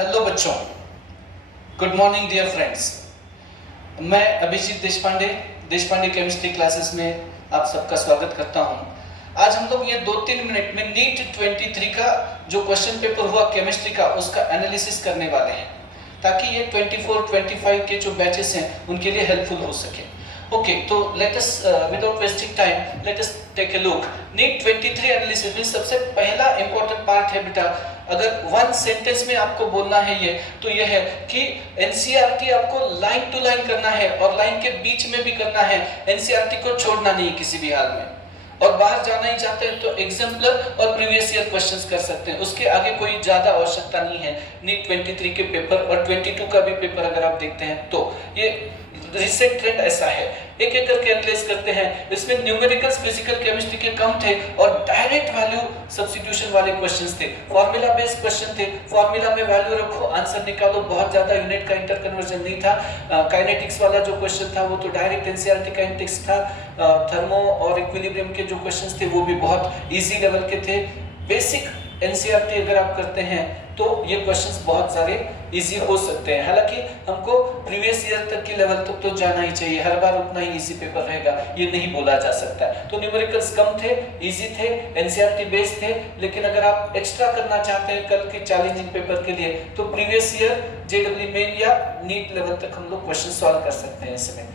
Hello बच्चों, good morning dear friends. मैं Abhijit Deshpande chemistry classes में आप सबका स्वागत करता हूं। आज हम लोग ये 2-3 मिनट में नीट 23 का जो क्वेश्चन पेपर हुआ केमिस्ट्री का उसका एनालिसिस करने वाले हैं, ताकि ये 24-25 के जो बैचेस हैं उनके लिए हेल्पफुल हो सके। ओके, तो let us without wasting time let us take a look. NEET 23 analysis में सबसे पहला इंपॉर्टेंट पार्ट है बेटा, अगर वन सेंटेंस में आपको बोलना है ये, तो ये है कि एनसीईआरटी आपको लाइन टू लाइन करना है और लाइन के बीच में भी करना है। एनसीईआरटी को छोड़ना नहीं किसी भी हाल में, और बाहर जाना ही चाहते हैं तो एग्जाम्पलर और प्रीवियस ईयर क्वेश्चंस कर सकते हैं। उसके आगे कोई ज्यादा आवश्यकता नहीं है नीट 23 के पेपर और 22 का भी पेपर अगर आप देखते हैं तो ये रिसेंट ट्रेंड ऐसा है। एक एक करके एनालाइज करते हैं। इसमें न्यूमेरिकल्स फिजिकल केमिस्ट्री के कम थे और डायरेक्ट वैल्यू सब्स्टिट्यूशन वाले क्वेश्चंस थे, फार्मूला बेस्ड क्वेश्चन थे। फार्मूला में वैल्यू रखो, आंसर निकालो, बहुत ज्यादा यूनिट का इंटर कन्वर्जन नहीं था। काइनेटिक्स वाला जो क्वेश्चन था वो तो डायरेक्ट एनसीईआरटी काइनेटिक्स था। थर्मो और इक्विलिब्रियम के जो क्वेश्चंस थे वो भी बहुत इजी लेवल के थे। बेसिक एनसीईआरटी अगर आप करते हैं तो ये क्वेश्चंस बहुत सारे इजी हो सकते हैं। हालांकि हमको प्रीवियस ईयर तक की लेवल तक तो जाना ही चाहिए, हर बार उतना ही इजी पेपर रहेगा ये नहीं बोला जा सकता। तो न्यूमेरिकल्स कम थे, इजी थे, एनसीईआरटी बेस्ड थे। लेकिन अगर आप एक्स्ट्रा करना चाहते हैं कल के चैलेंजिंग पेपर के लिए तो प्रीवियस ईयर जेडब्ल्यू मेन या नीट लेवल तक हम लोग क्वेश्चन सॉल्व कर सकते हैं। इसमें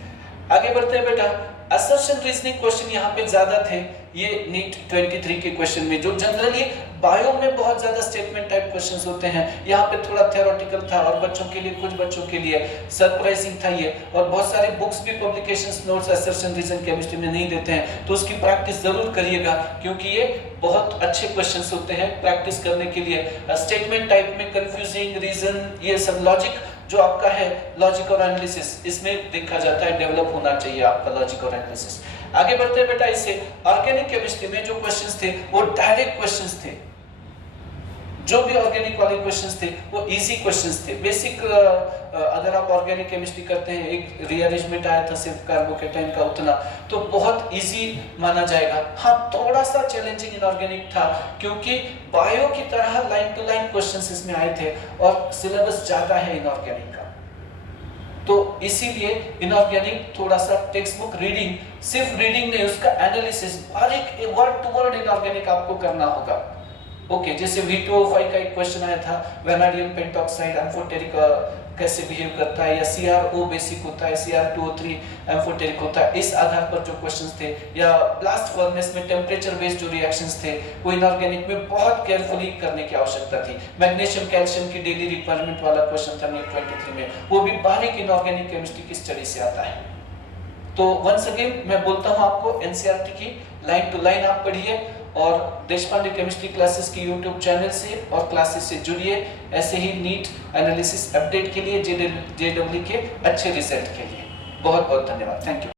आगे बढ़ते हैं बेटा। असर्शन रीजनिंग क्वेश्चन यहाँ पे ज्यादा थे ये नीट 23 के क्वेश्चन में, जो जनरली बायो में बहुत ज्यादा स्टेटमेंट टाइप क्वेश्चंस होते हैं, यहाँ पे थोड़ा थ्योरेटिकल था और बच्चों के लिए, कुछ बच्चों के लिए सरप्राइजिंग था ये। और बहुत सारे बुक्स भी publications notes assertion reason chemistry में नहीं देते हैं, तो उसकी प्रैक्टिस जरूर करिएगा क्योंकि ये बहुत अच्छे क्वेश्चंस होते हैं प्रैक्टिस करने के लिए। स्टेटमेंट टाइप में कंफ्यूजिंग रीजन, ये सब लॉजिक जो आपका है, लॉजिक और एनालिसिस, इसमें देखा जाता है, डेवलप होना चाहिए आपका लॉजिक और एनालिसिस। आगे बढ़ते हैं बेटा। इससे ऑर्गेनिक केमिस्ट्री में जो क्वेश्चंस थे वो डायरेक्ट क्वेश्चंस थे। जो भी ऑर्गेनिक वाले क्वेश्चंस थे वो इजी क्वेश्चंस थे। बेसिक अगर आप ऑर्गेनिक केमिस्ट्री करते हैं, एक रीअरेंजमेंट आया था सिर्फ कार्बोकेटाइन का, उतना तो बहुत इजी माना जाएगा। हाँ, थोड़ा सा चैलेंजिंग इनऑर्गेनिक था क्योंकि बायो की तरह लाइन टू लाइन क्वेश्चंस इसमें आए थे और सिलेबस ज्यादा है इनऑर्गेनिक का, तो इसीलिए इनऑर्गेनिक थोड़ा सा टेक्स्ट बुक रीडिंग, सिर्फ रीडिंग नहीं, उसका एनालिसिस बारीक वर्ड टू वर्ड इनऑर्गेनिक आपको करना होगा। ओके, जैसे V2O5 का एक क्वेश्चन आया था, वेनाडियम पेंटॉक्साइड एम्फोटेरिक कैसे बिहेव करता है, या CrO बेसिक होता है, Cr2O3 एम्फोटेरिक होता है, इस आधार पर जो क्वेश्चंस थे। या ब्लास्ट फर्नेस में टेम्परेचर बेस्ड जो रिएक्शंस थे वो इनऑर्गेनिक में बहुत केयरफुली करने की आवश्यकता थी। मैग्नीशियम कैल्शियम की डेली रिक्वायरमेंट वाला क्वेश्चन था नीट 23 में, वो भी बारीक इनऑर्गेनिक केमिस्ट्री की स्टडी से आता है। तो वंस अगेन मैं बोलता हूँ आपको, एनसीईआरटी की लाइन टू लाइन आप पढ़िए और देशपांडे केमिस्ट्री क्लासेस की यूट्यूब चैनल से और क्लासेस से जुड़िए। ऐसे ही नीट एनालिसिस अपडेट के लिए, जेडब्ल्यू के अच्छे रिजल्ट के लिए। बहुत बहुत धन्यवाद, थैंक यू।